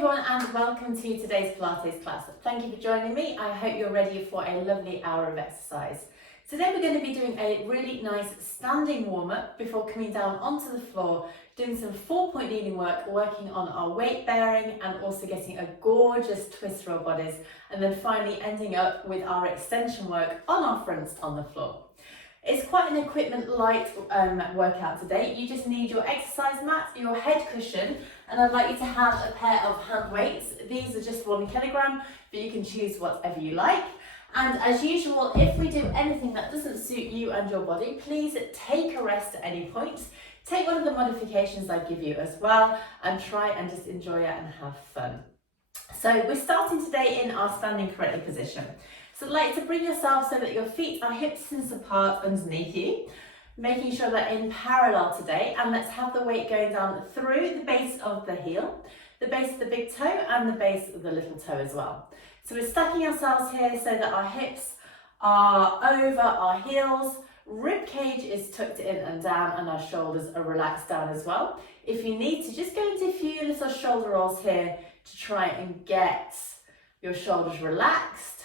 everyone and welcome to today's Pilates class. Thank you for joining me. I hope you're ready for a lovely hour of exercise. Today we're going to be doing a really nice standing warm-up before coming down onto the floor, doing some 4-point kneeling work, working on our weight bearing and also getting a gorgeous twist through our bodies, and then finally ending up with our extension work on our fronts on the floor. It's quite an equipment light workout today. You just need your exercise mat, your head cushion, and I'd like you to have a pair of hand weights. These are just 1 kilogram, but you can choose whatever you like. And as usual, if we do anything that doesn't suit you and your body, please take a rest at any point. Take one of the modifications I give you as well and try and just enjoy it and have fun. So we're starting today in our standing correctly position. So I'd like to bring yourself so that your feet are hip distance apart underneath you, making sure they're in parallel today, and let's have the weight going down through the base of the heel, the base of the big toe and the base of the little toe as well. So we're stacking ourselves here so that our hips are over our heels, rib cage is tucked in and down, and our shoulders are relaxed down as well. If you need to, just go into a few little shoulder rolls here to try and get your shoulders relaxed.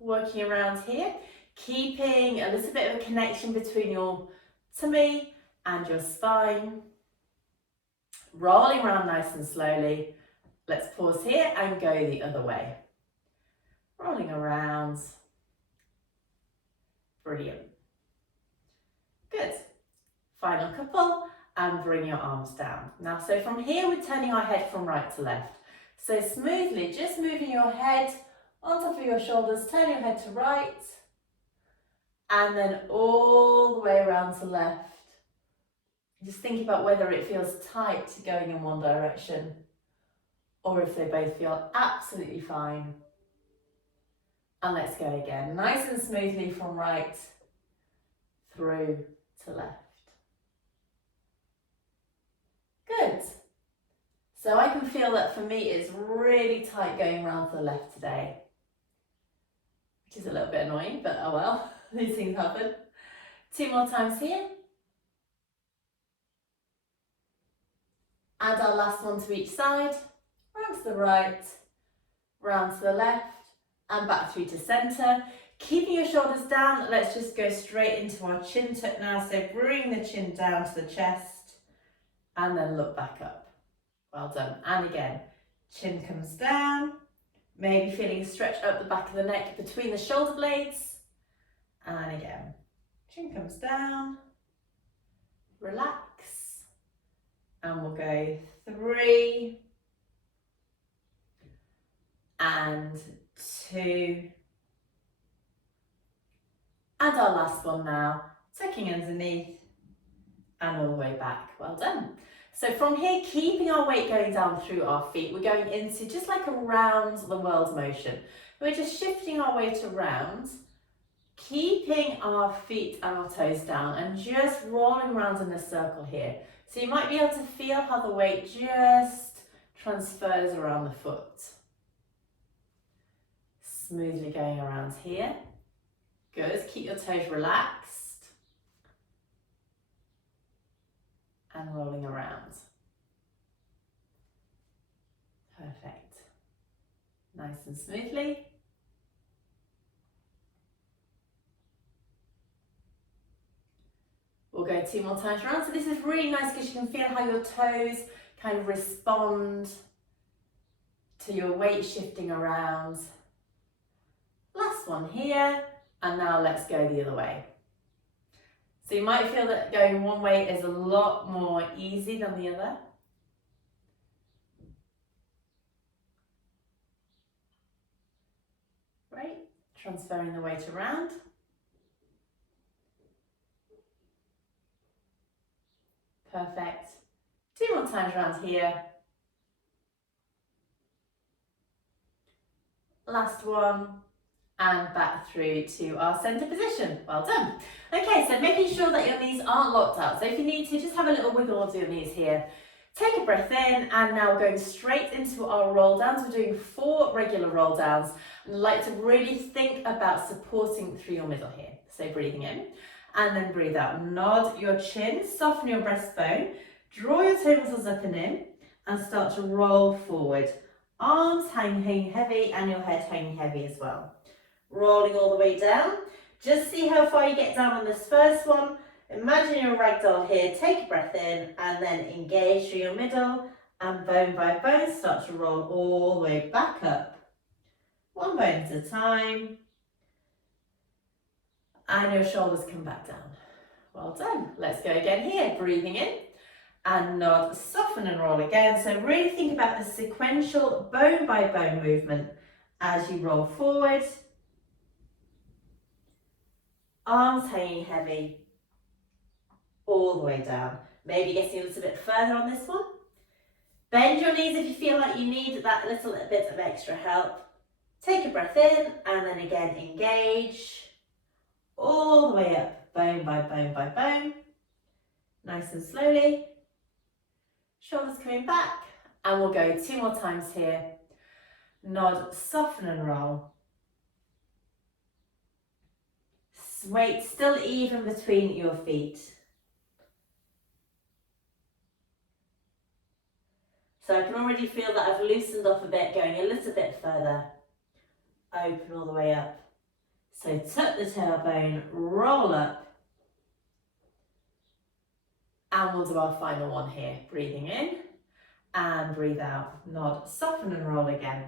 Working around here, keeping a little bit of a connection between your tummy and your spine. Rolling around nice and slowly. Let's pause here and go the other way. Rolling around. Brilliant. Good. Final couple, and bring your arms down. Now, so from here, we're turning our head from right to left. So smoothly, just moving your head on top of your shoulders, turn your head to right, and then all the way around to left. Just think about whether it feels tight going in one direction, or if they both feel absolutely fine. And let's go again, nice and smoothly from right through to left. Good. So I can feel that for me it's really tight going around to the left today. Which is a little bit annoying, but oh well, these things happen. 2 more times here. And our last one to each side. Round to the right, round to the left, and back through to centre. Keeping your shoulders down, let's just go straight into our chin tuck now. So bring the chin down to the chest, and then look back up. Well done. And again, chin comes down. Maybe feeling a stretch up the back of the neck between the shoulder blades. And again, chin comes down, relax. And we'll go 3 and 2. And our last one now, tucking underneath and all the way back. Well done. So from here, keeping our weight going down through our feet, we're going into just like a round the world motion. We're just shifting our weight around, keeping our feet and our toes down and just rolling around in a circle here. So you might be able to feel how the weight just transfers around the foot. Smoothly going around here. Good, keep your toes relaxed. And rolling around. Perfect. Nice and smoothly. We'll go 2 more times around. So this is really nice because you can feel how your toes kind of respond to your weight shifting around. Last one here, and now let's go the other way. So you might feel that going one way is a lot more easy than the other. Great, transferring the weight around. Perfect. 2 more times around here. Last one. And back through to our centre position. Well done. Okay, so making sure that your knees aren't locked out. So if you need to, just have a little wiggle of your knees here. Take a breath in, and now we're going straight into our roll downs. We're doing 4 regular roll downs. And I'd like to really think about supporting through your middle here. So breathing in, and then breathe out. Nod your chin, soften your breastbone, draw your toe muscles up and in, and start to roll forward. Arms hanging heavy and your head hanging heavy as well. Rolling all the way down. Just see how far you get down on this first one. Imagine your ragdoll here. Take a breath in and then engage through your middle, and bone by bone start to roll all the way back up. One bone at a time. And your shoulders come back down. Well done. Let's go again here. Breathing in and nod, soften and roll again. So really think about the sequential bone by bone movement as you roll forward. Arms hanging heavy all the way down. Maybe getting a little bit further on this one. Bend your knees if you feel like you need that little bit of extra help. Take a breath in and then again engage. All the way up, bone by bone by bone. Nice and slowly. Shoulders coming back, and we'll go 2 more times here. Nod, soften and roll. Weight still even between your feet. So I can already feel that I've loosened off a bit, going a little bit further. Open all the way up. So tuck the tailbone, roll up. And we'll do our final one here. Breathing in and breathe out. Nod, soften and roll again.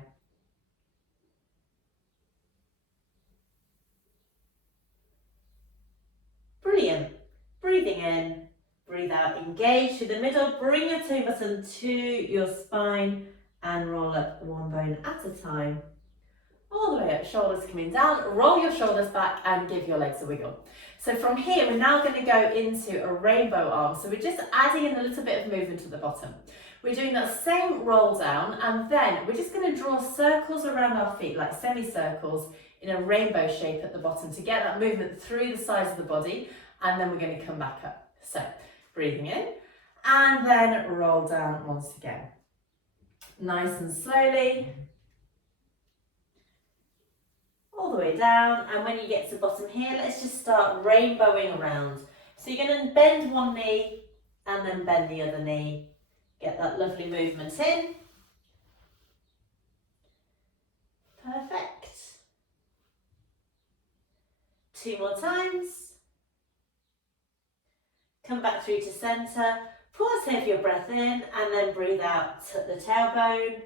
Brilliant. Breathing in, breathe out, engage through the middle. Bring your toe button to your spine and roll up one bone at a time. All the way up, shoulders coming down, roll your shoulders back and give your legs a wiggle. So from here, we're now going to go into a rainbow arm. So we're just adding in a little bit of movement at the bottom. We're doing that same roll down, and then we're just going to draw circles around our feet, like semicircles in a rainbow shape at the bottom to get that movement through the sides of the body, and then we're going to come back up. So breathing in and then roll down once again. Nice and slowly. All the way down, and when you get to the bottom here, let's just start rainbowing around. So you're going to bend one knee and then bend the other knee. Get that lovely movement in. Perfect. 2 more times. Come back through to centre. Pause here for your breath in and then breathe out. Tuck the tailbone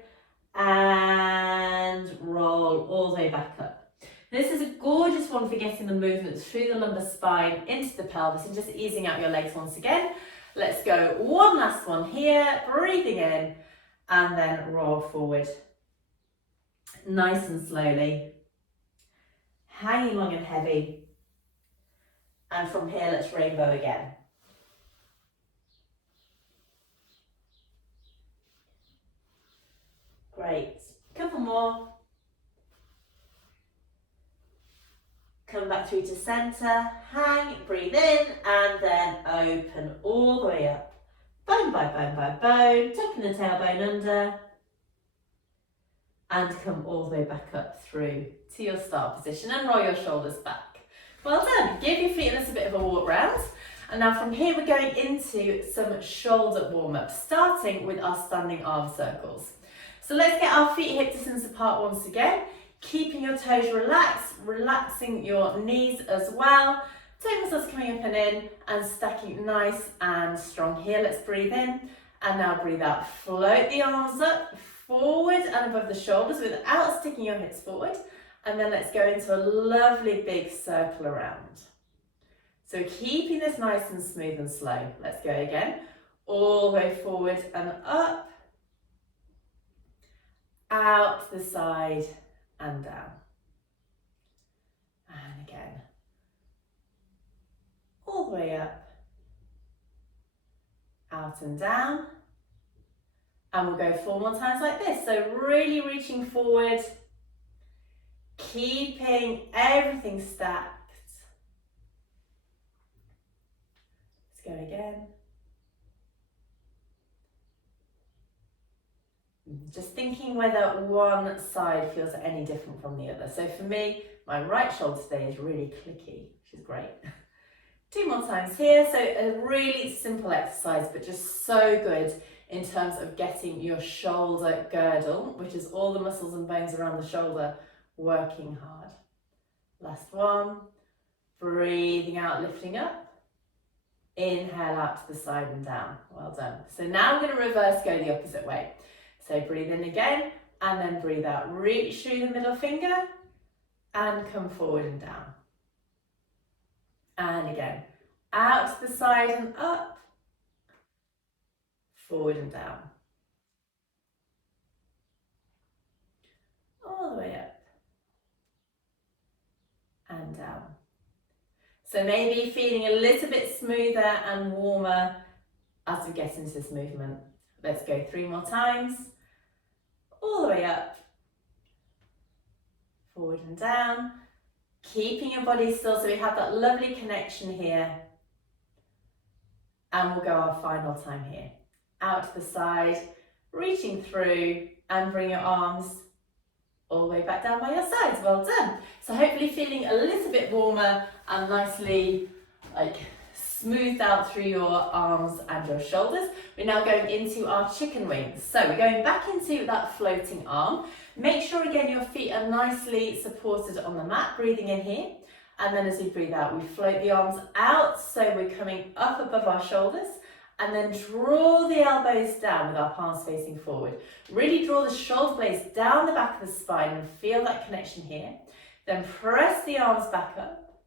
and roll all the way back up. This is a gorgeous one for getting the movement through the lumbar spine into the pelvis and just easing out your legs once again. Let's go one last one here, breathing in and then roll forward. Nice and slowly. Hanging long and heavy. And from here, let's rainbow again. Great. Couple more. Come back through to centre, hang, breathe in, and then open all the way up. Bone by bone by bone, tucking the tailbone under, and come all the way back up through to your start position and roll your shoulders back. Well done. Give your feet a little bit of a walk round. And now from here, we're going into some shoulder warm-up, starting with our standing arm circles. So let's get our feet hip distance apart once again. Keeping your toes relaxed, relaxing your knees as well. Toe muscles coming up and in and stacking nice and strong here. Let's breathe in and now breathe out. Float the arms up, forward and above the shoulders without sticking your hips forward. And then let's go into a lovely big circle around. So keeping this nice and smooth and slow. Let's go again. All the way forward and up, out to the side, and down. And again. All the way up, out and down. And we'll go 4 more times like this. So really reaching forward, keeping everything stacked. Let's go again. Just thinking whether one side feels any different from the other. So for me, my right shoulder today is really clicky, which is great. 2 more times here. So a really simple exercise, but just so good in terms of getting your shoulder girdle, which is all the muscles and bones around the shoulder, working hard. Last one. Breathing out, lifting up. Inhale out to the side and down. Well done. So now we're going to reverse, go the opposite way. So breathe in again and then breathe out. Reach through the middle finger and come forward and down. And again, out to the side and up, forward and down. All the way up and down. So maybe feeling a little bit smoother and warmer as we get into this movement. Let's go 3 more times. All the way up, forward and down. Keeping your body still so we have that lovely connection here. And we'll go our final time here. Out to the side, reaching through and bring your arms all the way back down by your sides. Well done. So hopefully feeling a little bit warmer and nicely smoothed out through your arms and your shoulders. We're now going into our chicken wings. So we're going back into that floating arm. Make sure again your feet are nicely supported on the mat, breathing in here. And then as we breathe out, we float the arms out. So we're coming up above our shoulders and then draw the elbows down with our palms facing forward. Really draw the shoulder blades down the back of the spine and feel that connection here. Then press the arms back up,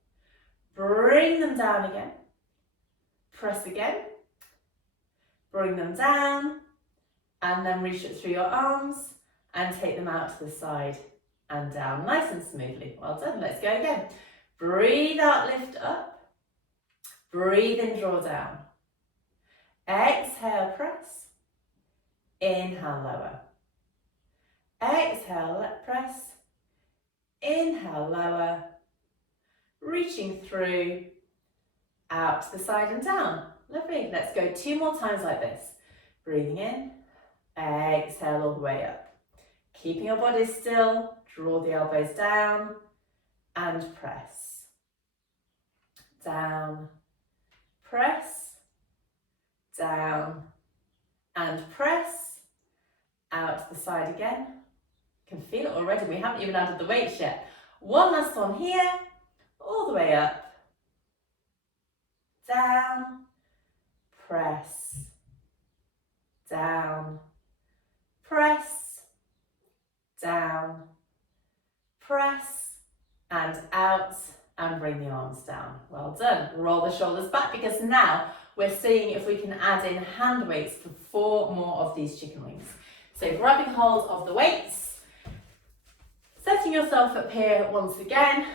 bring them down again, press again, bring them down, and then reach it through your arms and take them out to the side and down, nice and smoothly. Well done, let's go again. Breathe out, lift up, breathe in, draw down. Exhale, press, inhale, lower. Exhale, press, inhale, lower, reaching through, out to the side and down. Lovely, let's go 2 more times like this. Breathing in, exhale all the way up. Keeping your body still, draw the elbows down and press. Down, press, down and press, out to the side again. You can feel it already, we haven't even added the weights yet. One last one here, all the way up, down, press, down, press, down, press, and out, and bring the arms down. Well done. Roll the shoulders back because now we're seeing if we can add in hand weights for 4 more of these chicken wings. So grabbing hold of the weights, setting yourself up here once again,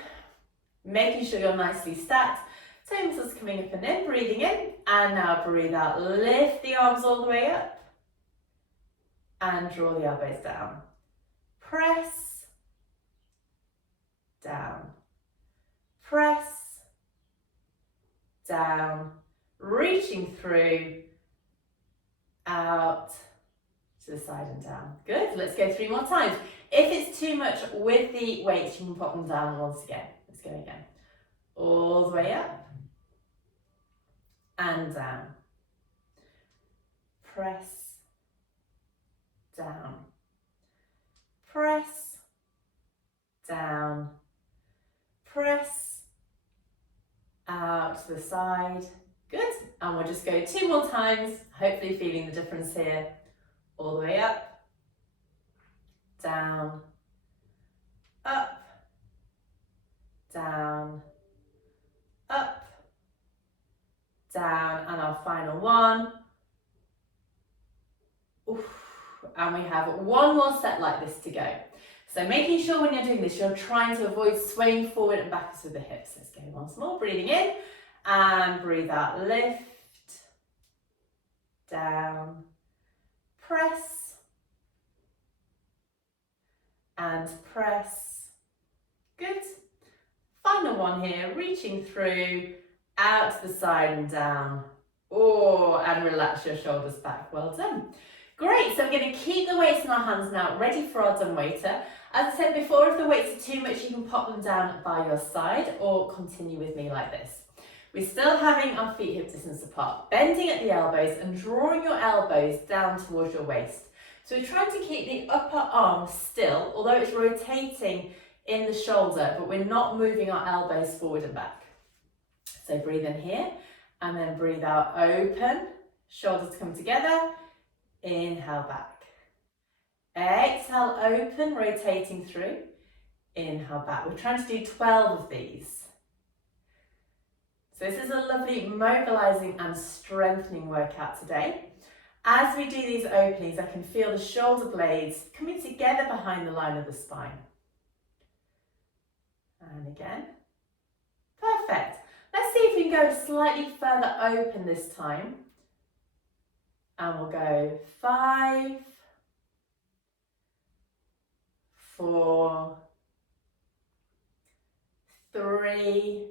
making sure you're nicely stacked. Toe muscles coming up and in, breathing in, and now breathe out. Lift the arms all the way up and draw the elbows down. Press, down, press, down, reaching through, out to the side and down. Good, let's go 3 more times. If it's too much with the weights, you can pop them down once again. Let's go again. All the way up and down. Press, down, press, down, press, out to the side. Good, and we'll just go 2 more times, hopefully feeling the difference here. All the way up, down, up, down, up, down, and our final one. Oof. And we have 1 more set like this to go. So making sure when you're doing this, you're trying to avoid swaying forward and backwards with the hips. Let's go once more, breathing in and breathe out, lift, down, press, and press. Good. Final one here, reaching through, out to the side and down. Oh, and relax your shoulders back. Well done. Great, so we're going to keep the weights in our hands now, ready for our dumbwaiter. As I said before, if the weights are too much, you can pop them down by your side or continue with me like this. We're still having our feet hip distance apart, bending at the elbows and drawing your elbows down towards your waist. So we're trying to keep the upper arm still, although it's rotating in the shoulder, but we're not moving our elbows forward and back. So breathe in here and then breathe out, open, shoulders come together, inhale back. Exhale, open, rotating through, inhale back. We're trying to do 12 of these. So this is a lovely mobilizing and strengthening workout today. As we do these openings, I can feel the shoulder blades coming together behind the line of the spine. And again. Perfect. Let's see if we can go slightly further open this time. And we'll go 5, 4, 3,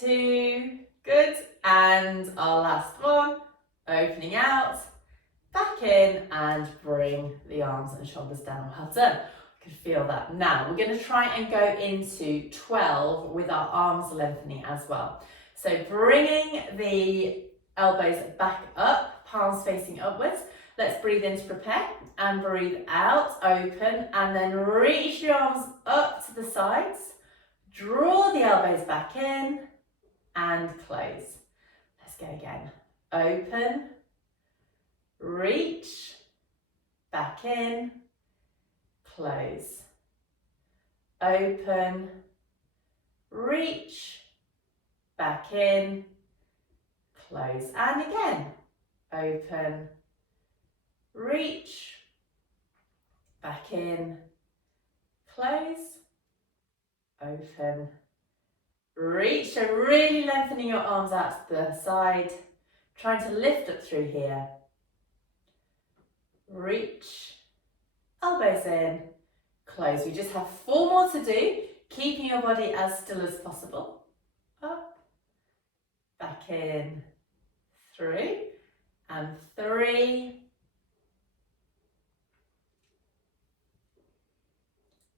2, good, and our last one, opening out, back in, and bring the arms and shoulders down. Well done. I can feel that. Now we're going to try and go into 12 with our arms lengthening as well. So bringing the elbows back up, palms facing upwards. Let's breathe in to prepare and breathe out, open, and then reach the arms up to the sides. Draw the elbows back in and close. Let's go again. Open, reach, back in, close. Open, reach, back in, close. And again. Open, reach, back in, close, open, reach. So really lengthening your arms out to the side, trying to lift up through here. Reach, elbows in, close. We just have 4 more to do, keeping your body as still as possible. Up, back in, through, and 3,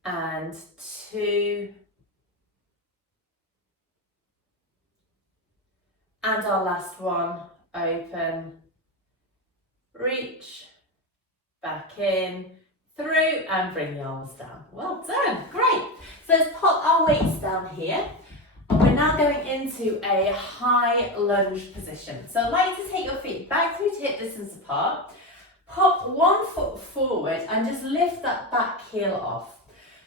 and 2, and our last one, open, reach, back in, through, and bring the arms down. Well done, great. So let's pop our weights down here, and we're now going into a high lunge position. So I'd like you to take your feet back through to hip distance apart, pop 1 foot forward and just lift that back heel off.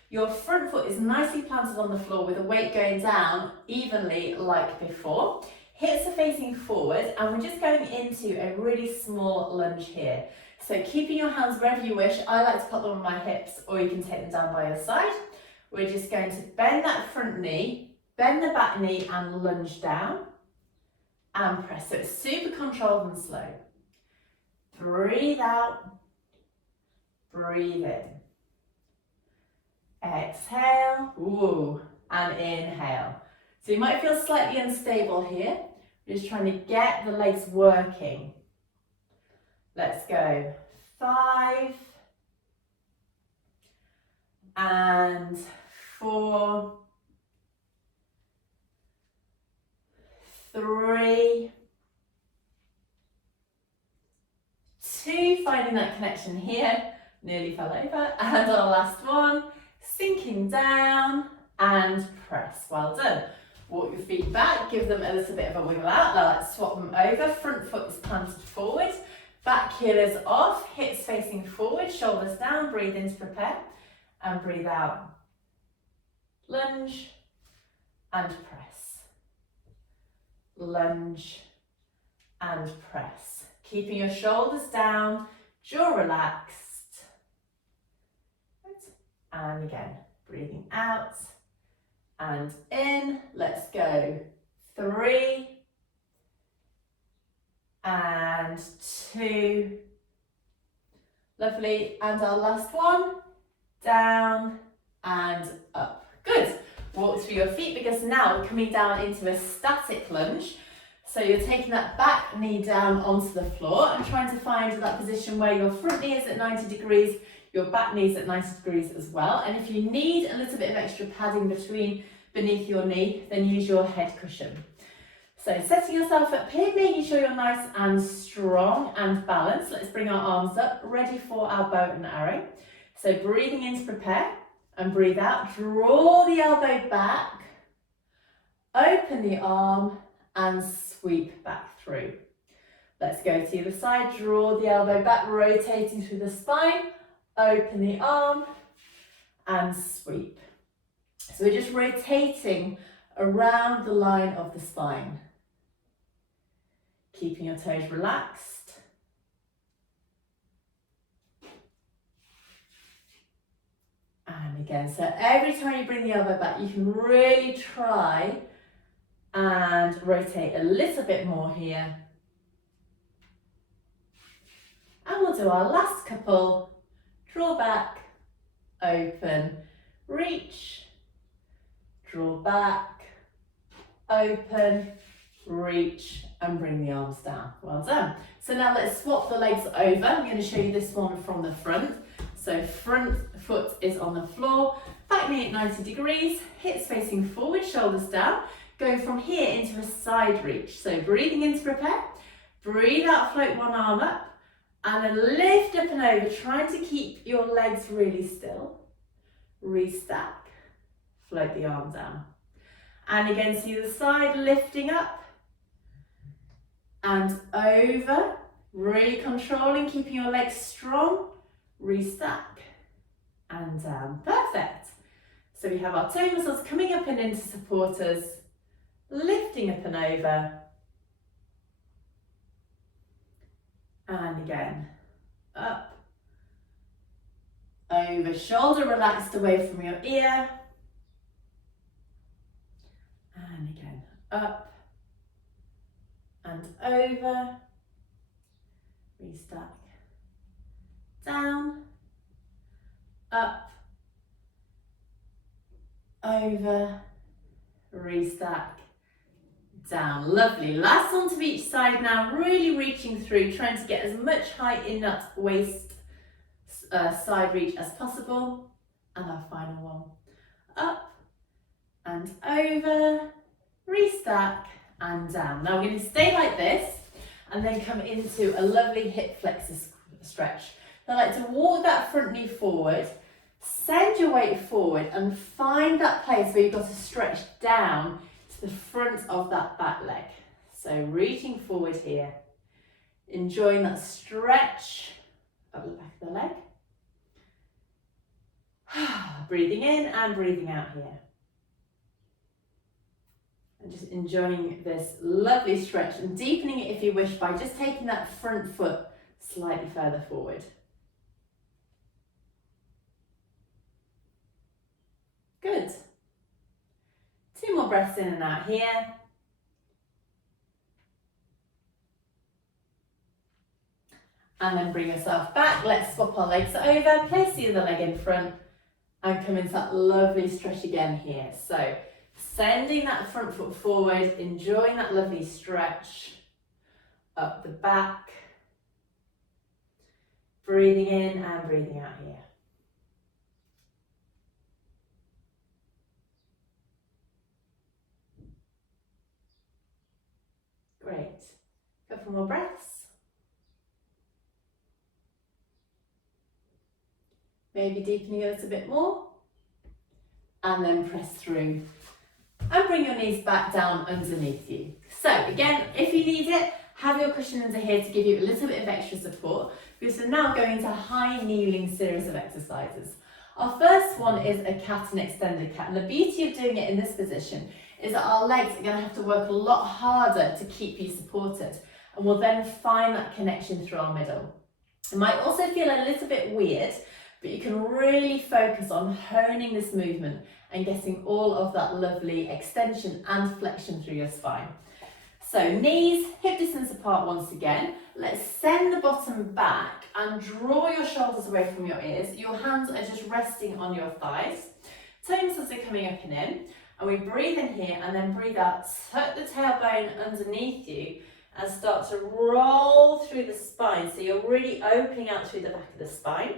Your front foot is nicely planted on the floor with the weight going down evenly like before. Hips are facing forward and we're just going into a really small lunge here. So keeping your hands wherever you wish. I like to put them on my hips or you can take them down by your side. We're just going to bend that front knee, bend the back knee and lunge down and press. So it's super controlled and slow. Breathe out, breathe in. Exhale, ooh, and inhale. So you might feel slightly unstable here. We're just trying to get the legs working. Let's go. 5, and 4, 3, 2, finding that connection here, nearly fell over, and our last one, sinking down and press. Well done. Walk your feet back, give them a little bit of a wiggle out. Now let's swap them over. Front foot is planted forward, back heel is off, hips facing forward, shoulders down, breathe in to prepare and breathe out. Lunge and press. Lunge and press. Keeping your shoulders down, jaw relaxed. And again, breathing out and in. Let's go. 3 and 2. Lovely. And our last one. Down and up. Good. Walk through your feet because now we're coming down into a static lunge. So you're taking that back knee down onto the floor and trying to find that position where your front knee is at 90 degrees, your back knee's at 90 degrees as well. And if you need a little bit of extra padding between beneath your knee, then use your head cushion. So setting yourself up here, making sure you're nice and strong and balanced. Let's bring our arms up, ready for our bow and arrow. So breathing in to prepare and breathe out. Draw the elbow back, open the arm and sweep back through. Let's go to the other side, draw the elbow back, rotating through the spine, open the arm and sweep. So we're just rotating around the line of the spine. Keeping your toes relaxed. And again, so every time you bring the elbow back, you can really try and rotate a little bit more here. And we'll do our last couple. Draw back, open, reach, draw back, open, reach, and bring the arms down. Well done. So now let's swap the legs over. I'm going to show you this one from the front. So front foot is on the floor, back knee at 90 degrees, hips facing forward, shoulders down. Going from here into a side reach. So breathing in to prepare, breathe out, float one arm up, and then lift up and over, trying to keep your legs really still. Restack, float the arm down. And again, see the side, lifting up and over, really controlling, keeping your legs strong, restack and down. Perfect. So we have our toe muscles coming up and in to support us, lifting up and over, and again, up, over, shoulder relaxed away from your ear, and again, up, and over, restack, down, up, over, restack, down. Lovely. Last one to each side now, really reaching through, trying to get as much height in that waist side reach as possible. And our final one, up and over, restack and down. Now we're going to stay like this and then come into a lovely hip flexor stretch. I like to walk that front knee forward, send your weight forward and find that place where you've got to stretch down to the front of that back leg. So reaching forward here, enjoying that stretch of the back of the leg. Breathing in and breathing out here. And just enjoying this lovely stretch and deepening it if you wish by just taking that front foot slightly further forward. Good. 2 more breaths in and out here. And then bring yourself back. Let's swap our legs over, place the other leg in front and come into that lovely stretch again here. So sending that front foot forward, enjoying that lovely stretch up the back. Breathing in and breathing out here. Great. Couple more breaths. Maybe deepening a little bit more. And then press through. And bring your knees back down underneath you. So again, if you need it, have your cushion under here to give you a little bit of extra support. Because we're now going to a high kneeling series of exercises. Our first one is a cat and extended cat. And the beauty of doing it in this position is that our legs are going to have to work a lot harder to keep you supported. And we'll then find that connection through our middle. It might also feel a little bit weird, but you can really focus on honing this movement and getting all of that lovely extension and flexion through your spine. So knees hip distance apart once again. Let's send the bottom back and draw your shoulders away from your ears. Your hands are just resting on your thighs. Toe muscles are coming up and in. And we breathe in here and then breathe out. Tuck the tailbone underneath you and start to roll through the spine. So you're really opening out through the back of the spine.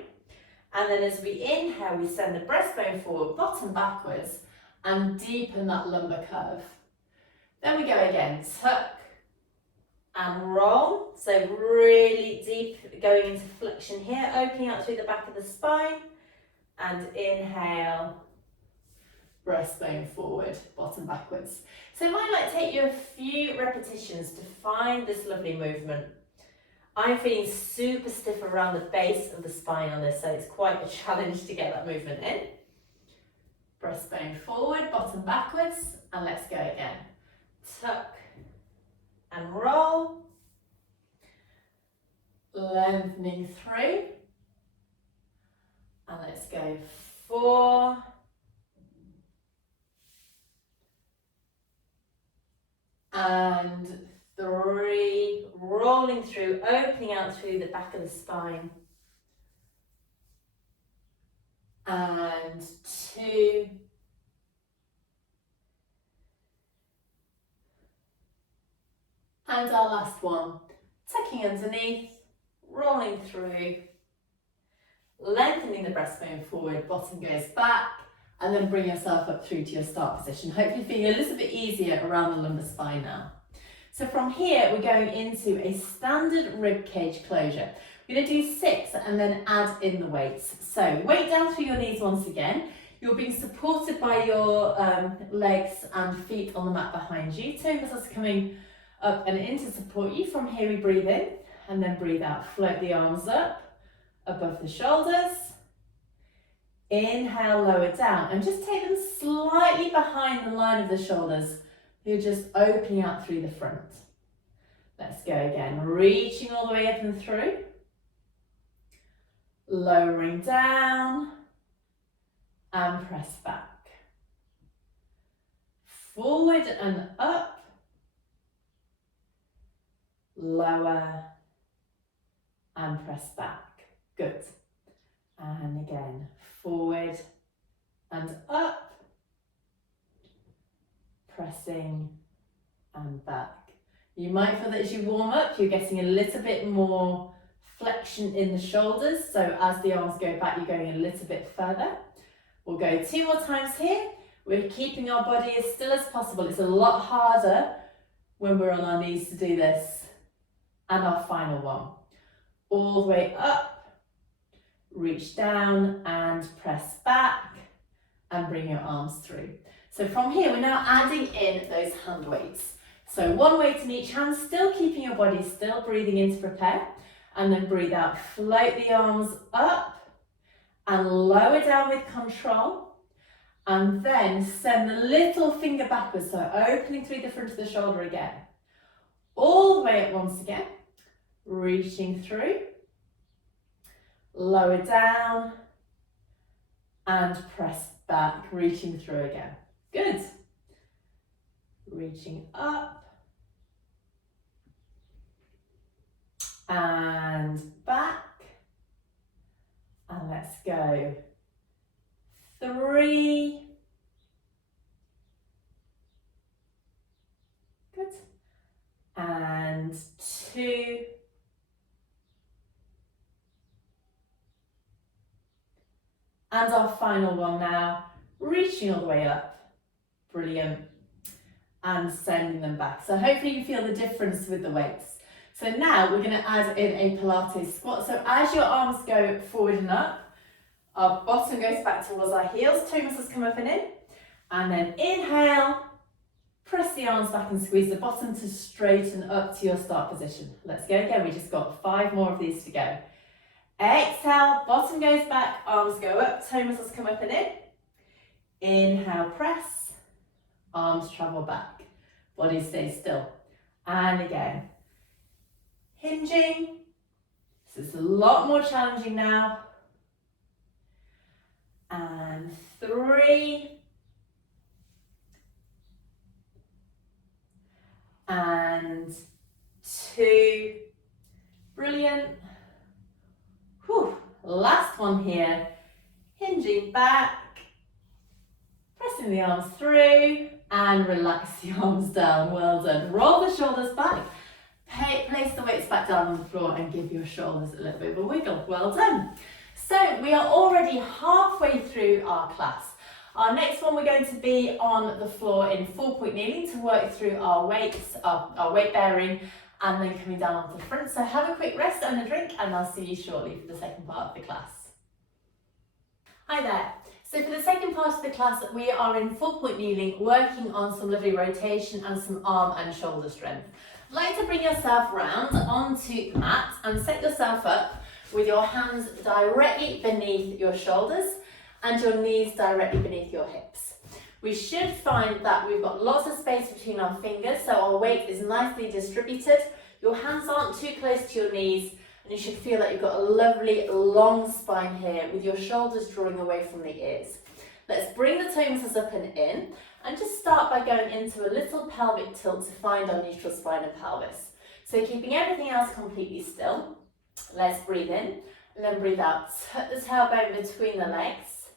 And then as we inhale, we send the breastbone forward, bottom backwards, and deepen that lumbar curve. Then we go again, tuck and roll. So really deep, going into flexion here, opening out through the back of the spine, and inhale, breastbone forward, bottom backwards. So it might like take you a few repetitions to find this lovely movement. I'm feeling super stiff around the base of the spine on this, so it's quite a challenge to get that movement in. Breastbone forward, bottom backwards, and let's go again. Tuck and roll. Lengthening through. And let's go 4. And 3, rolling through, opening out through the back of the spine. And 2. And our last one, tucking underneath, rolling through, lengthening the breastbone forward, bottom goes back, and then bring yourself up through to your start position. Hopefully feeling a little bit easier around the lumbar spine now. So from here, we're going into a standard rib cage closure. We're going to do 6 and then add in the weights. So weight down through your knees once again. You're being supported by your legs and feet on the mat behind you. Toe muscles coming up and in to support you. From here we breathe in and then breathe out. Float the arms up above the shoulders. Inhale, lower down, and just take them slightly behind the line of the shoulders. You're just opening out through the front. Let's go again. Reaching all the way up and through. Lowering down and press back. Forward and up. Lower and press back. Good. And again, forward and up, pressing and back. You might feel that as you warm up, you're getting a little bit more flexion in the shoulders. So as the arms go back, you're going a little bit further. We'll go 2 more times here. We're keeping our body as still as possible. It's a lot harder when we're on our knees to do this. And our final one. All the way up. Reach down and press back and bring your arms through. So from here, we're now adding in those hand weights. So 1 weight in each hand, still keeping your body still, breathing in to prepare, and then breathe out. Float the arms up and lower down with control, and then send the little finger backwards, so opening through the front of the shoulder again. All the way up once again, reaching through. Lower down and press back, reaching through again. Good. Reaching up and back. And let's go. 3. Good. And 2. And our final one now, reaching all the way up. Brilliant. And sending them back. So hopefully you feel the difference with the weights. So now we're going to add in a Pilates squat. So as your arms go forward and up, our bottom goes back towards our heels, toe muscles come up and in. And then inhale, press the arms back and squeeze the bottom to straighten up to your start position. Let's go again. We just got 5 more of these to go. Exhale, bottom goes back, arms go up, toe muscles come up and in. Inhale, press, arms travel back, body stays still. And again, hinging. So it's a lot more challenging now. And 3. And 2. Brilliant. Whew. Last one here, hinging back, pressing the arms through and relax the arms down. Well done. Roll the shoulders back, place the weights back down on the floor and give your shoulders a little bit of a wiggle. Well done. So we are already halfway through our class. Our next one, we're going to be on the floor in 4-point kneeling to work through our weights, our weight bearing, and then coming down onto the front. So have a quick rest and a drink, and I'll see you shortly for the second part of the class. Hi there. So for the second part of the class, we are in 4-point kneeling, working on some lovely rotation and some arm and shoulder strength. I'd like to bring yourself round onto the mat and set yourself up with your hands directly beneath your shoulders and your knees directly beneath your hips. We should find that we've got lots of space between our fingers, so our weight is nicely distributed. Your hands aren't too close to your knees, and you should feel that you've got a lovely long spine here with your shoulders drawing away from the ears. Let's bring the toe muscles up and in, and just start by going into a little pelvic tilt to find our neutral spine and pelvis. So keeping everything else completely still, let's breathe in, and then breathe out. Tuck the tailbone between the legs,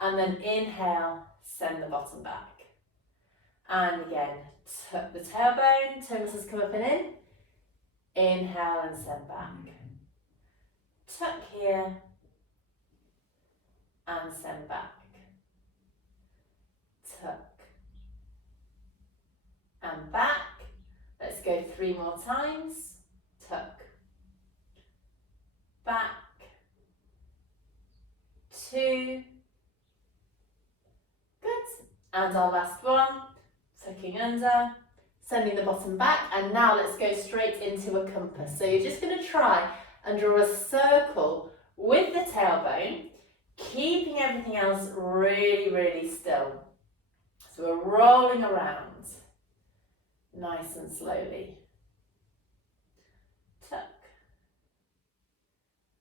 and then inhale, send the bottom back. And again, tuck the tailbone, toe muscles come up and in, inhale and send back. Tuck here, and send back. Tuck and back. Let's go 3 more times. Tuck, back, 2, good, and our last one, tucking under, sending the bottom back, and now let's go straight into a compass. So you're just going to try and draw a circle with the tailbone, keeping everything else really still. So we're rolling around, nice and slowly. Tuck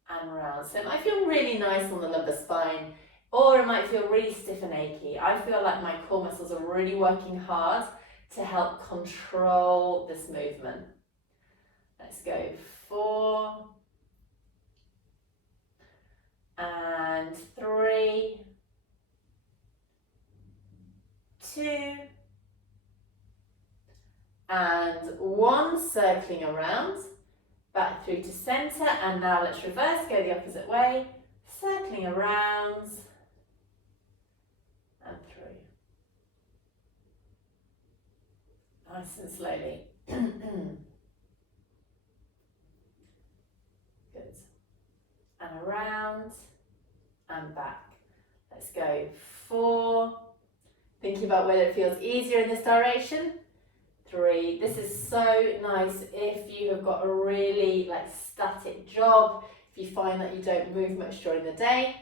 and round. So it might feel really nice on the lumbar spine, or it might feel really stiff and achy. I feel like my core muscles are really working hard to help control this movement. Let's go 4 and 3, 2 and 1, circling around, back through to centre, and now let's reverse, go the opposite way, circling around and through. Nice and slowly. Good. And around and back. Let's go 4. Thinking about whether it feels easier in this direction. 3. This is so nice if you have got a really static job, if you find that you don't move much during the day.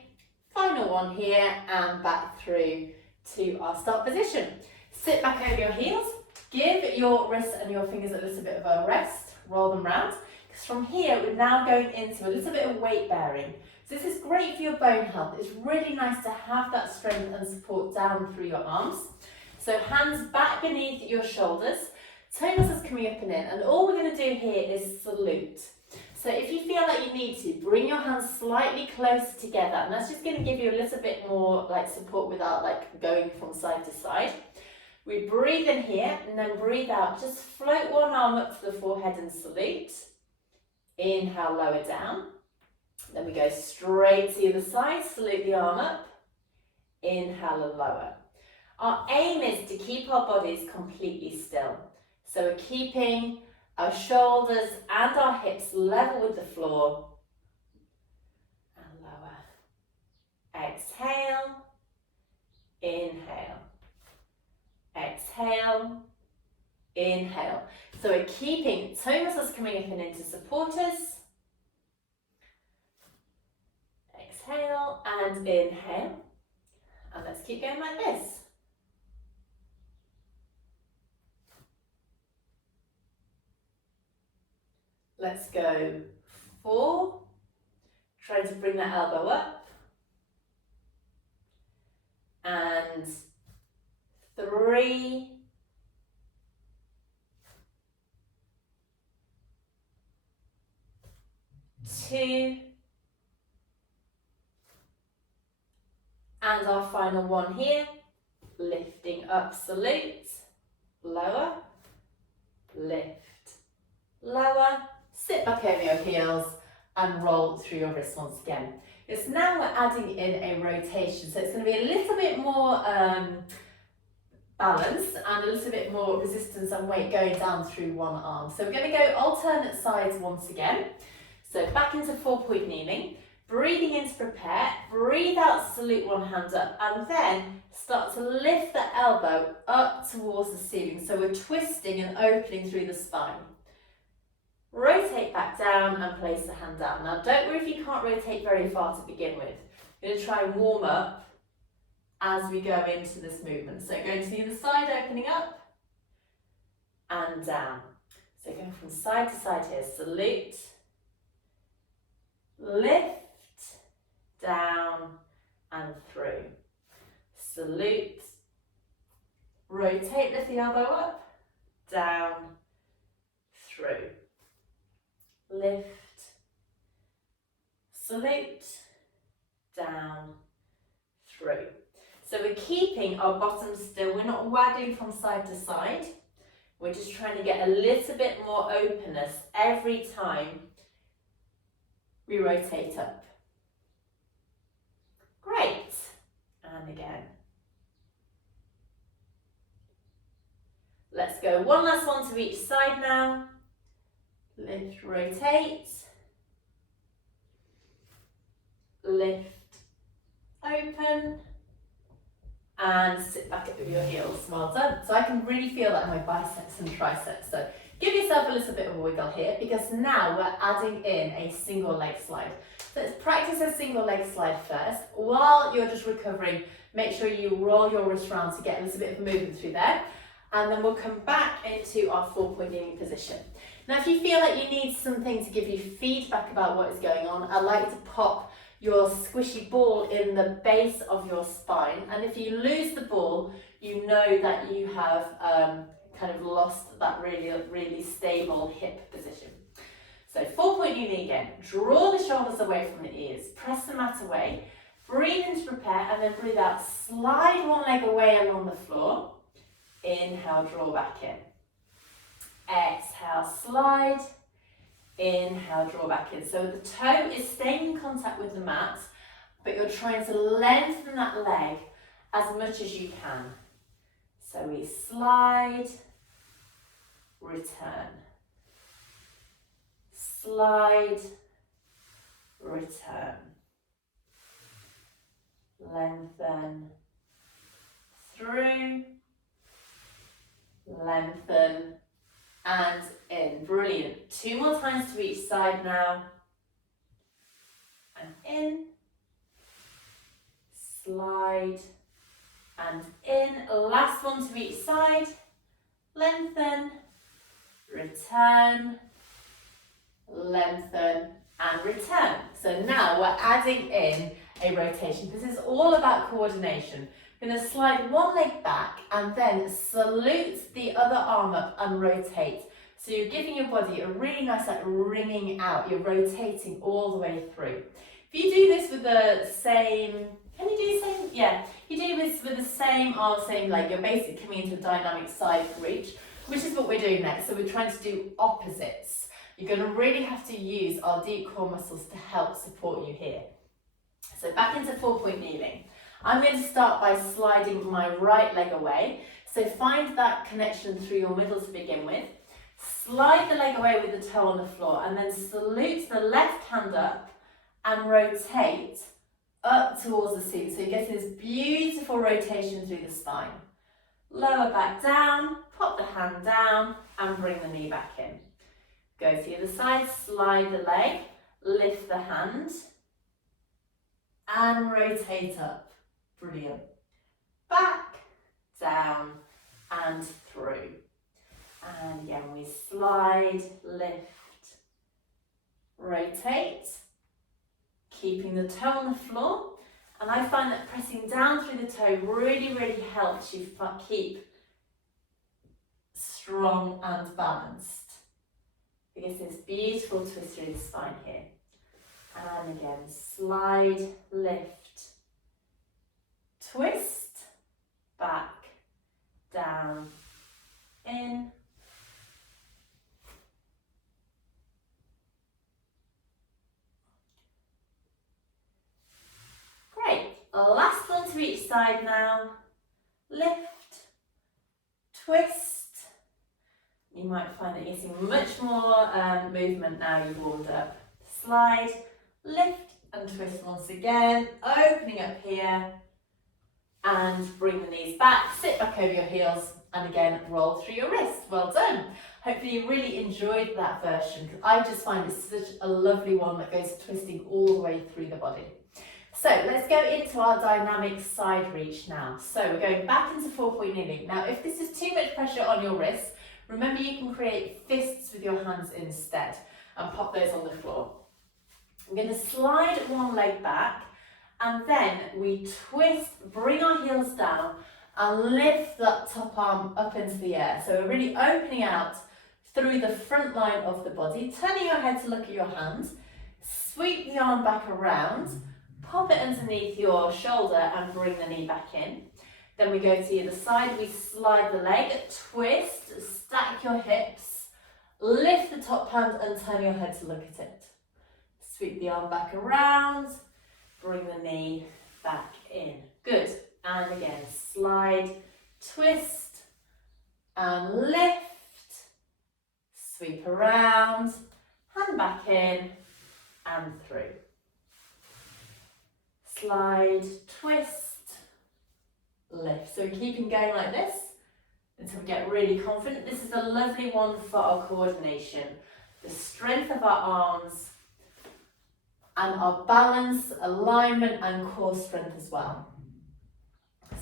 Final one here, and back through to our start position. Sit back over your heels, give your wrists and your fingers a little bit of a rest, roll them round, because from here we're now going into a little bit of weight bearing. So this is great for your bone health. It's really nice to have that strength and support down through your arms. So hands back beneath your shoulders, toe muscles coming up and in, and all we're going to do here is salute. So if you feel like you need to, bring your hands slightly closer together, and that's just going to give you a little bit more support without going from side to side. We breathe in here and then breathe out. Just float one arm up to the forehead and salute. Inhale, lower down. Then we go straight to the other side, salute the arm up. Inhale and lower. Our aim is to keep our bodies completely still. So we're keeping our shoulders and our hips level with the floor. And lower. Exhale. Inhale. Exhale. Inhale. So we're keeping toe muscles coming up and into supporters. Exhale and inhale. And let's keep going like this. Let's go 4, trying to bring that elbow up, and 3, 2, and our final one here, lifting up, salute, lower, lift, lower, sit back over your heels and roll through your wrists once again. It's now we're adding in a rotation, so it's going to be a little bit more balance and a little bit more resistance and weight going down through one arm. So we're going to go alternate sides once again. So back into 4-point kneeling, breathing in to prepare, breathe out, salute one hand up, and then start to lift the elbow up towards the ceiling. So we're twisting and opening through the spine. Rotate back down and place the hand down. Now don't worry if you can't rotate very far to begin with. You're going to try and warm up as we go into this movement. So going to the other side, opening up and down. So going from side to side here, salute, lift, down and through. Salute, rotate, lift the elbow up, down, through. Lift, salute, down, through. So we're keeping our bottom still, we're not waggling from side to side. We're just trying to get a little bit more openness every time we rotate up. Great. And again. Let's go one last one to each side now. Lift, rotate. Lift, open. And sit back up with your heels. Well done. So I can really feel that in my biceps and triceps. So give yourself a little bit of a wiggle here, because now we're adding in a single leg slide. So let's practice a single leg slide first. While you're just recovering, make sure you roll your wrist around to get a little bit of movement through there. And then we'll come back into our 4-point kneeling position. Now, if you feel like you need something to give you feedback about what is going on, I'd like to pop your squishy ball in the base of your spine. And if you lose the ball, you know that you have kind of lost that really stable hip position. So 4-point kneeling again. Draw the shoulders away from the ears. Press the mat away. Breathe in to prepare and then breathe out. Slide one leg away along the floor. Inhale, draw back in. Exhale, slide. Inhale, draw back in. So the toe is staying in contact with the mat, but you're trying to lengthen that leg as much as you can. So we slide, return. Slide, return. Lengthen, through, lengthen, and in. Brilliant. 2 more times to each side now. And in. Slide. And in. Last one to each side. Lengthen. Return. Lengthen. And return. So now we're adding in a rotation. This is all about coordination. You're going to slide one leg back and then salute the other arm up and rotate. So you're giving your body a really nice like ringing out. You're rotating all the way through. If you do this with the same, can you do the same? Yeah. You do this with the same arm, same leg. You're basically coming into a dynamic side reach, which is what we're doing next. So we're trying to do opposites. You're going to really have to use our deep core muscles to help support you here. So back into 4-point kneeling. I'm going to start by sliding my right leg away. So find that connection through your middle to begin with. Slide the leg away with the toe on the floor and then salute the left hand up and rotate up towards the ceiling. So you're getting this beautiful rotation through the spine. Lower back down, pop the hand down and bring the knee back in. Go to the other side, slide the leg, lift the hand and rotate up. Brilliant. Back, down and through. And again we slide, lift, rotate, keeping the toe on the floor. And I find that pressing down through the toe really helps you keep strong and balanced. Because this beautiful twist through the spine here. And again, slide, lift, twist, back, down, in, each side now. Lift, twist. You might find that you're seeing much more movement now you've warmed up. Slide, lift and twist once again, opening up here, and bring the knees back, sit back over your heels, and again roll through your wrists. Well done. Hopefully you really enjoyed that version, because I just find it's such a lovely one that goes twisting all the way through the body. So let's go into our dynamic side reach now. So we're going back into 4-point kneeling. Now if this is too much pressure on your wrists, remember you can create fists with your hands instead and pop those on the floor. I'm going to slide one leg back, and then we twist, bring our heels down and lift that top arm up into the air. So we're really opening out through the front line of the body, turning your head to look at your hands, sweep the arm back around, pop it underneath your shoulder and bring the knee back in. Then we go to the other side, we slide the leg, twist, stack your hips, lift the top hand and turn your head to look at it. Sweep the arm back around, bring the knee back in. Good. And again, slide, twist, and lift. Sweep around, hand back in, and through. Slide, twist, lift. So we're keeping going like this until we get really confident. This is a lovely one for our coordination, the strength of our arms, and our balance, alignment and core strength as well.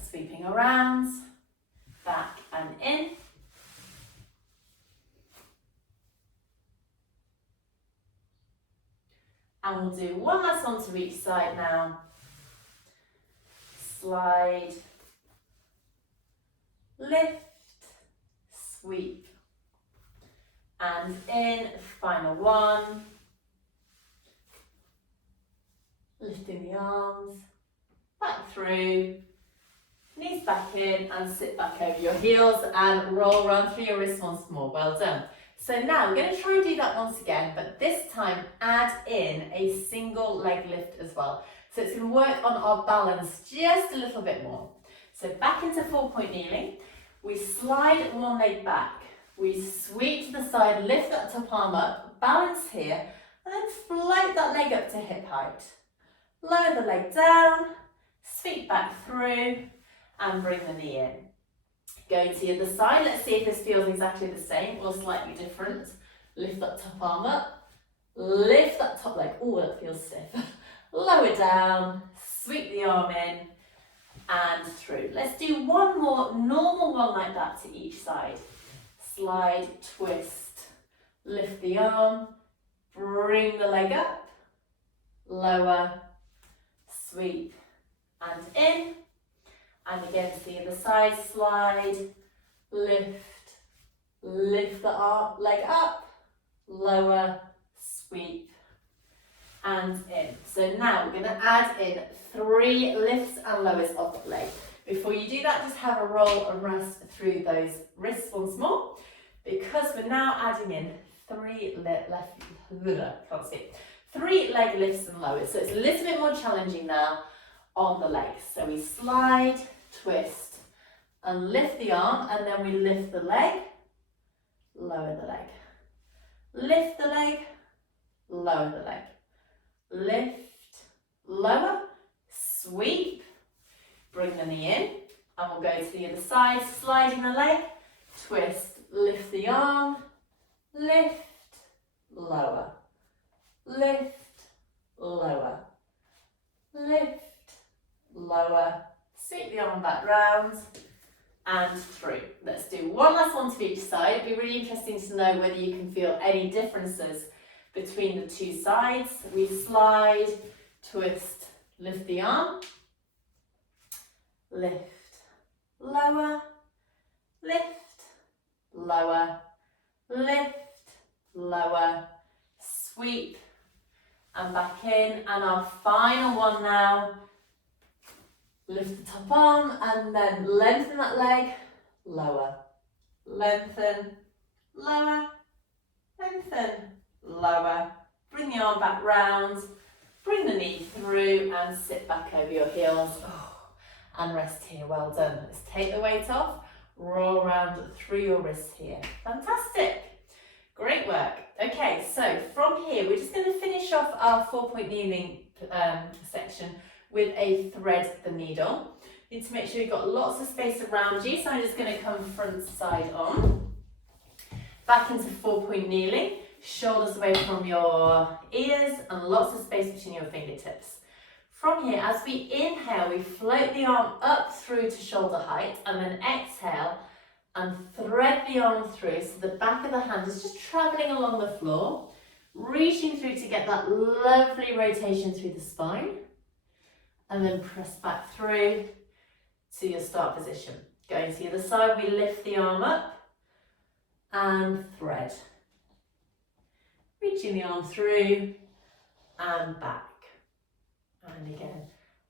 Sweeping around, back and in. And we'll do one last one to each side now. Slide, lift, sweep, and in, final one. Lifting the arms, back through, knees back in and sit back over your heels and roll around through your wrists once more. Well done. So now we're going to try and do that once again, but this time add in a single leg lift as well. So it's going to work on our balance just a little bit more. So back into 4-point kneeling, we slide one leg back, we sweep to the side, lift that top arm up, balance here, and then float that leg up to hip height. Lower the leg down, sweep back through, and bring the knee in. Going to the other side, let's see if this feels exactly the same or slightly different. Lift that top arm up, lift that top leg, oh that feels stiff. Lower down, sweep the arm in, and through. Let's do one more normal one like that to each side. Slide, twist, lift the arm, bring the leg up, lower, sweep and in, and again to the other side, slide, lift, lift the arm, leg up, lower, sweep and in. So now we're going to add in 3 lifts and lowers of the leg. Before you do that, just have a roll and rest through those wrists once more, because we're now adding in 3 leg lifts and lowers. So it's a little bit more challenging now on the legs. So we slide, twist, and lift the arm, and then we lift the leg, lower the leg. Lift the leg, lower the leg. Lift, lower, sweep, bring the knee in, and we'll go to the other side, sliding the leg, twist, lift the arm, lift, lower. Lift, lower, lift, lower, sweep the arm back round and through. Let's do one last one to each side. It'd be really interesting to know whether you can feel any differences between the two sides. We slide, twist, lift the arm, lift, lower, lift, lower, lift, lower, sweep, and back in. And our final one now, lift the top arm and then lengthen that leg, lower, lengthen, lower, lengthen, lower, bring the arm back round, bring the knee through and sit back over your heels. and rest here. Well done. Let's take the weight off, roll around through your wrists here. Fantastic. Great work. Okay, so from here, we're just going to finish off our 4-point kneeling section with a thread the needle. You need to make sure you've got lots of space around you. So I'm just going to come front side on. Back into 4-point kneeling. Shoulders away from your ears and lots of space between your fingertips. From here, as we inhale, we float the arm up through to shoulder height, and then exhale and thread the arm through so the back of the hand is just traveling along the floor, reaching through to get that lovely rotation through the spine, and then press back through to your start position. Going to the other side, we lift the arm up and thread. Reaching the arm through and back. And again,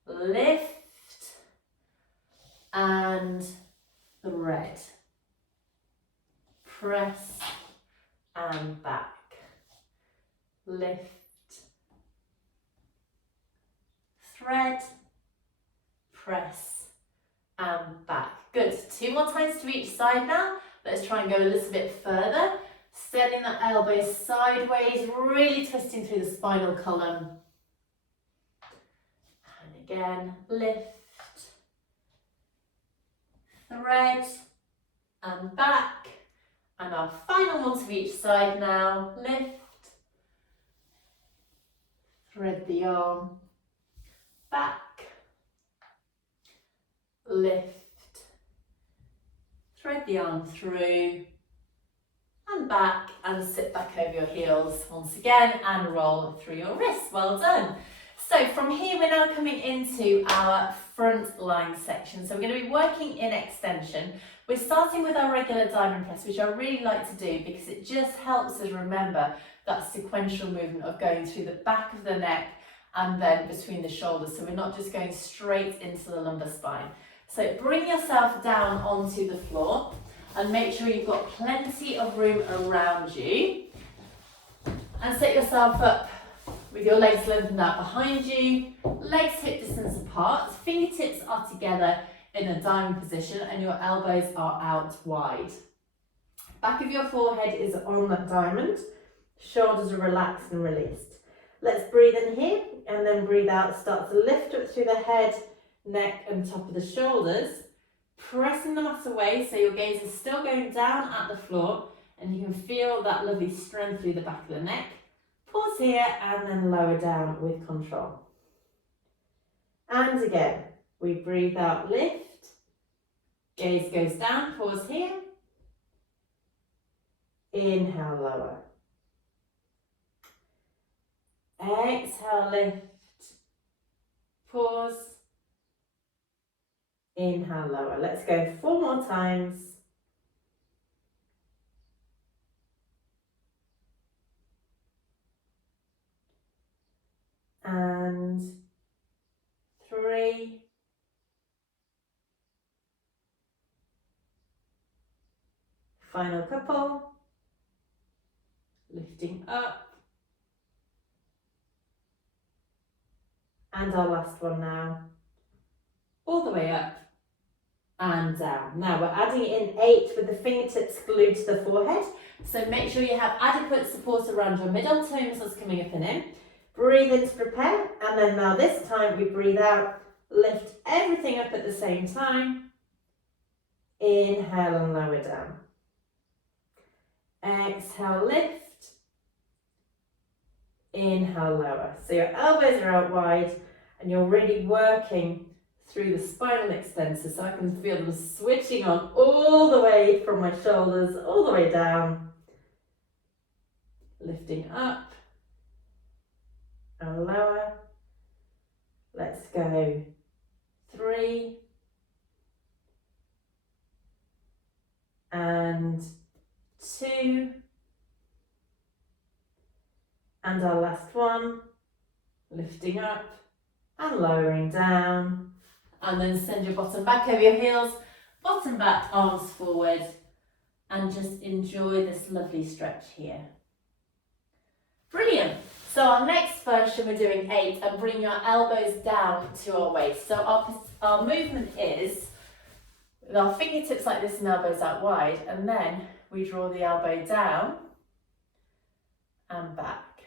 lift and thread. Press and back. Lift, thread, press and back. Good. 2 more times to each side now. Let's try and go a little bit further. Sending the elbows sideways, really twisting through the spinal column. And again, lift, thread, and back. And our final one to each side now. Lift, thread the arm, back, lift, thread the arm through, and back, and sit back over your heels once again and roll through your wrists. Well done. So from here we're now coming into our front line section. So we're going to be working in extension. We're starting with our regular diamond press, which I really like to do because it just helps us remember that sequential movement of going through the back of the neck and then between the shoulders. So we're not just going straight into the lumbar spine. So bring yourself down onto the floor and make sure you've got plenty of room around you. And set yourself up with your legs lengthened out behind you, legs hip distance apart, fingertips are together in a diamond position and your elbows are out wide. Back of your forehead is on that diamond, shoulders are relaxed and released. Let's breathe in here and then breathe out. Start to lift up through the head, neck and top of the shoulders, pressing the mat away so your gaze is still going down at the floor and you can feel that lovely strength through the back of the neck. Pause here and then lower down with control. And again, we breathe out, lift, gaze goes down, pause here. Inhale, lower. Exhale, lift, pause. Inhale, lower. Let's go 4 more times. And 3. Final couple. Lifting up. And our last one now. All the way up and down. Now we're adding in 8 with the fingertips glued to the forehead. So make sure you have adequate support around your middle toe muscles coming up and in. Breathe in to prepare, and then now this time we breathe out, lift everything up at the same time. Inhale and lower down. Exhale, lift. Inhale, lower. So your elbows are out wide and you're really working through the spinal extensors. So I can feel them switching on all the way from my shoulders, all the way down. Lifting up. And lower. Let's go 3 and 2 and our last one, lifting up and lowering down, and then send your bottom back over your heels, bottom back, arms forward, and just enjoy this lovely stretch here. Brilliant. So our next version, we're doing 8 and bring your elbows down to our waist. So our movement is with our fingertips like this and elbows out wide, and then we draw the elbow down and back.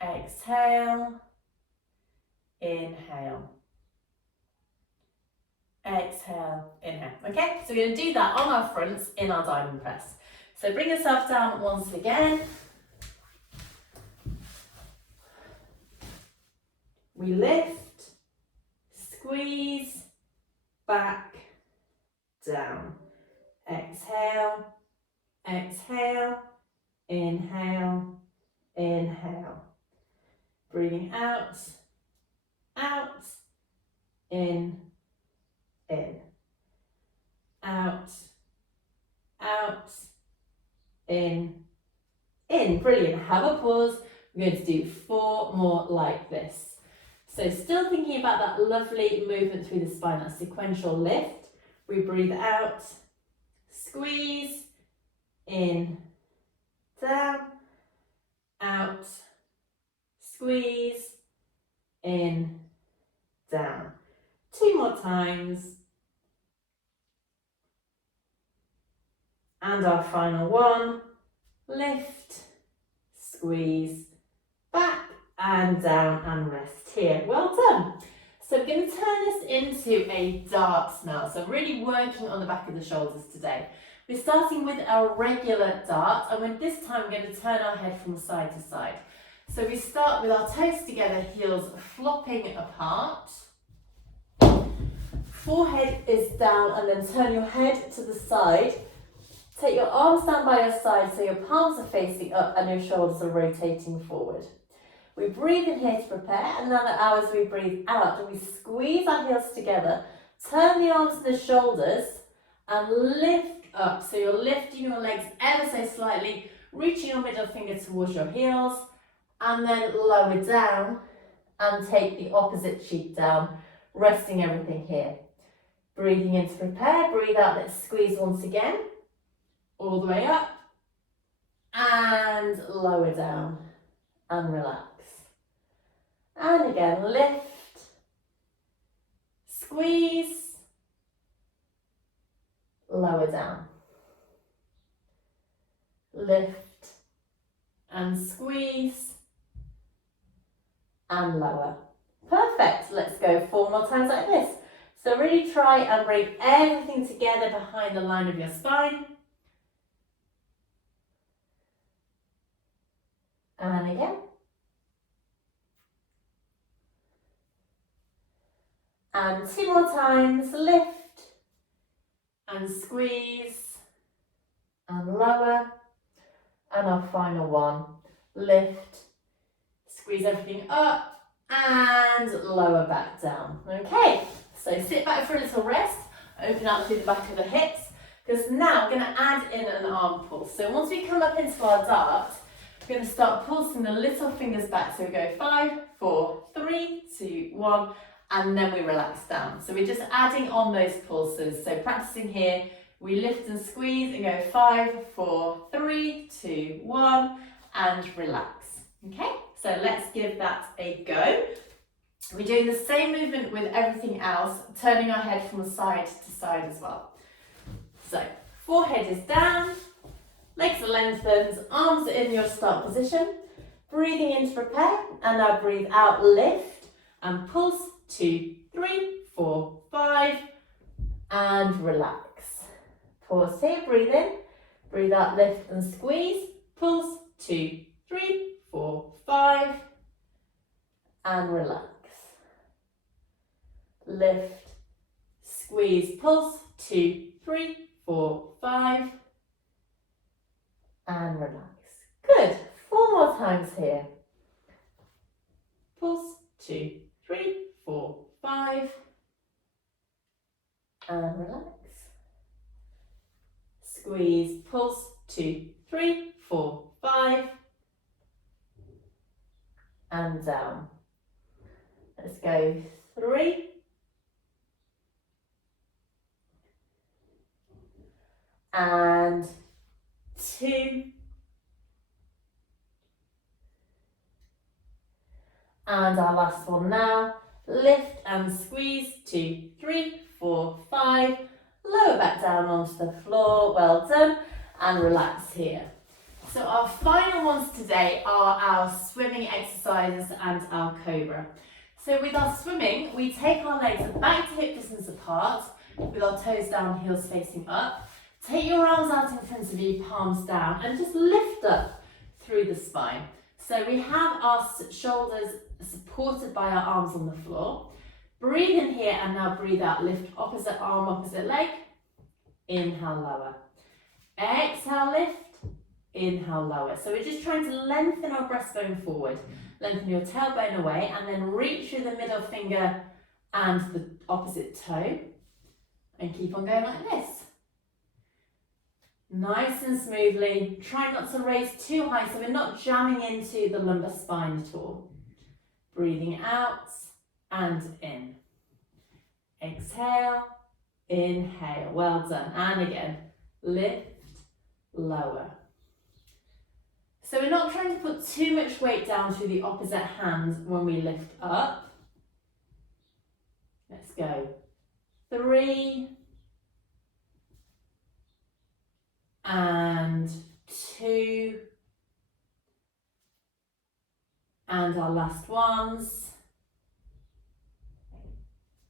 Exhale, inhale. Exhale, inhale. Okay, so we're going to do that on our fronts in our diamond press. So bring yourself down once again. We lift, squeeze, back, down. Exhale, exhale, inhale, inhale. Breathing out, out, in, out, out, in. Brilliant. Have a pause. We're going to do 4 more like this. So still thinking about that lovely movement through the spine, that sequential lift. We breathe out, squeeze, in, down, out, squeeze, in, down. 2 more times. And our final one, lift, squeeze, back and down and rest here. Well done. So we're going to turn this into a dart now. So really working on the back of the shoulders today. We're starting with our regular dart, and with this time we're going to turn our head from side to side. So we start with our toes together, heels flopping apart. Forehead is down, and then turn your head to the side. Take your arms down by your side so your palms are facing up and your shoulders are rotating forward. We breathe in here to prepare, and now as we breathe out, and we squeeze our heels together, turn the arms to the shoulders and lift up. So you're lifting your legs ever so slightly, reaching your middle finger towards your heels, and then lower down and take the opposite cheek down, resting everything here. Breathing in to prepare, breathe out, let's squeeze once again. All the way up and lower down and relax. And again, lift, squeeze, lower down. Lift and squeeze and lower. Perfect. Let's go 4 more times like this. So really try and bring everything together behind the line of your spine. And again. And 2 more times, lift and squeeze and lower. And our final one, lift, squeeze everything up and lower back down. Okay, so sit back for a little rest, open up through the back of the hips, because now we're going to add in an arm pulse. So once we come up into our dart, we're going to start pulsing the little fingers back. So we go 5, 4, 3, 2, 1, and then we relax down. So we're just adding on those pulses. So practicing here, we lift and squeeze and go 5, 4, 3, 2, 1, and relax. Okay, so let's give that a go. We're doing the same movement with everything else, turning our head from side to side as well. So forehead is down. Legs are lengthened, arms are in your start position. Breathing in to prepare, and now breathe out, lift, and pulse, 2, 3, 4, 5, and relax. Pause here, breathe in, breathe out, lift and squeeze, pulse, 2, 3, 4, 5, and relax. Lift, squeeze, pulse, 2, 3, 4, 5, and relax. Good. 4 more times here. Pulse, 2, 3, 4, 5, and relax. Squeeze, pulse, 2, 3, 4, 5, and down. Let's go 3, and 2, And our last one now. Lift and squeeze, 2, 3, 4, 5. Lower back down onto the floor, well done, and relax here. So our final ones today are our swimming exercises and our cobra. So with our swimming, we take our legs back to hip distance apart, with our toes down, heels facing up. Take your arms out in front of you, palms down, and just lift up through the spine. So we have our shoulders supported by our arms on the floor. Breathe in here and now breathe out. Lift opposite arm, opposite leg. Inhale, lower. Exhale, lift. Inhale, lower. So we're just trying to lengthen our breastbone forward. Lengthen your tailbone away and then reach through the middle finger and the opposite toe. And keep on going like this. Nice and smoothly. Try not to raise too high so we're not jamming into the lumbar spine at all. Breathing out and in. Exhale, inhale. Well done. And again, lift, lower. So we're not trying to put too much weight down through the opposite hand when we lift up. Let's go. 3 and 2 and our last ones.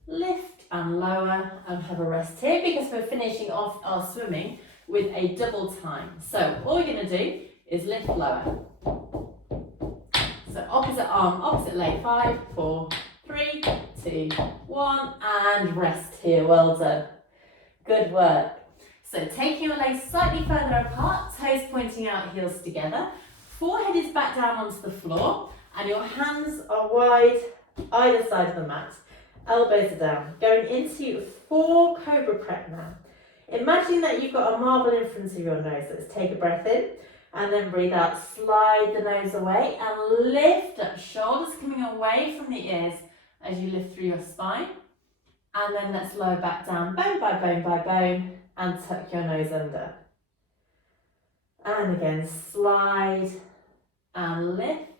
Lift and lower and have a rest here because we're finishing off our swimming with a double time. So all we're going to do is lift lower. So opposite arm, opposite leg. 5, 4, 3, 2, 1 and rest here. Well done. Good work. So taking your legs slightly further apart, toes pointing out, heels together. Forehead is back down onto the floor and your hands are wide either side of the mat. Elbows are down. Going into 4 cobra prep now. Imagine that you've got a marble in front of your nose. Let's take a breath in and then breathe out. Slide the nose away and lift up. Shoulders coming away from the ears as you lift through your spine. And then let's lower back down, bone by bone by bone, and tuck your nose under. And again, slide and lift.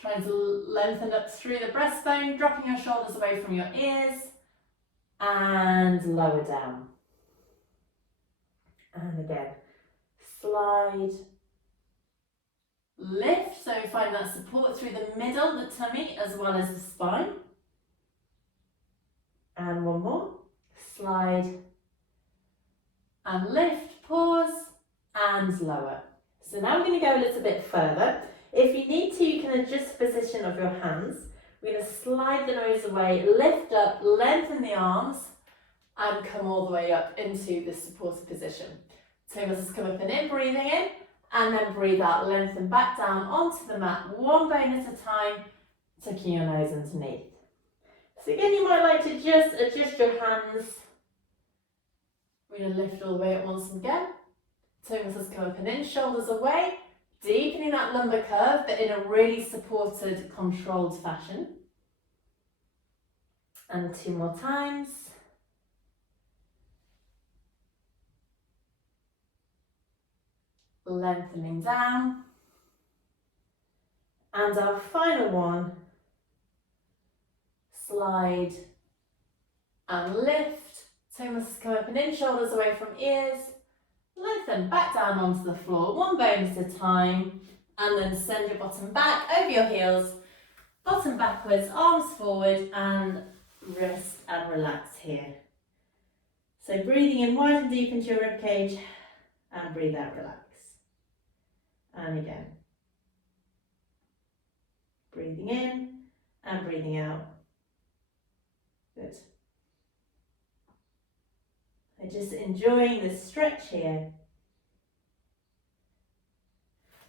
Trying to lengthen up through the breastbone, dropping your shoulders away from your ears, and lower down. And again, slide, lift, so we find that support through the middle, the tummy, as well as the spine. And one more, slide, and lift, pause, and lower. So now we're going to go a little bit further. If you need to, you can adjust the position of your hands. We're going to slide the nose away, lift up, lengthen the arms, and come all the way up into the supported position. Toe muscles come up and in, breathing in, and then breathe out, lengthen back down onto the mat, one bone at a time, tucking your nose underneath. So again, you might like to just adjust your hands. We're going to lift all the way up once again. Toe muscles come up and in, shoulders away, deepening that lumbar curve, but in a really supported, controlled fashion. And 2 more times. Lengthening down. And our final one. Slide and lift. Toe muscles come up and in, shoulders away from ears. Lengthen back down onto the floor, one bone at a time, and then send your bottom back over your heels, bottom backwards, arms forward, and rest and relax here. So breathing in wide and deep into your rib cage, and breathe out, relax. And again. Breathing in and breathing out. Good. So just enjoying this stretch here.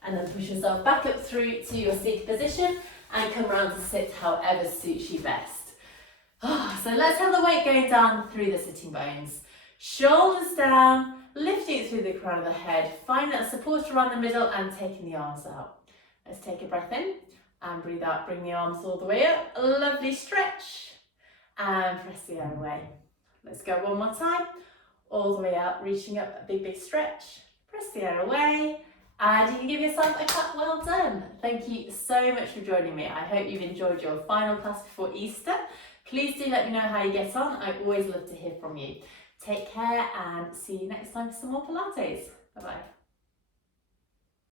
And then push yourself back up through to your seated position and come round to sit however suits you best. So let's have the weight going down through the sitting bones. Shoulders down, lifting it through the crown of the head. Find that support around the middle and taking the arms out. Let's take a breath in and breathe out. Bring the arms all the way up. A lovely stretch. And press the air away. Let's go one more time. All the way out, reaching up, a big, big stretch. Press the air away. And you can give yourself a clap, well done. Thank you so much for joining me. I hope you've enjoyed your final class before Easter. Please do let me know how you get on. I always love to hear from you. Take care and see you next time for some more Pilates. Bye bye.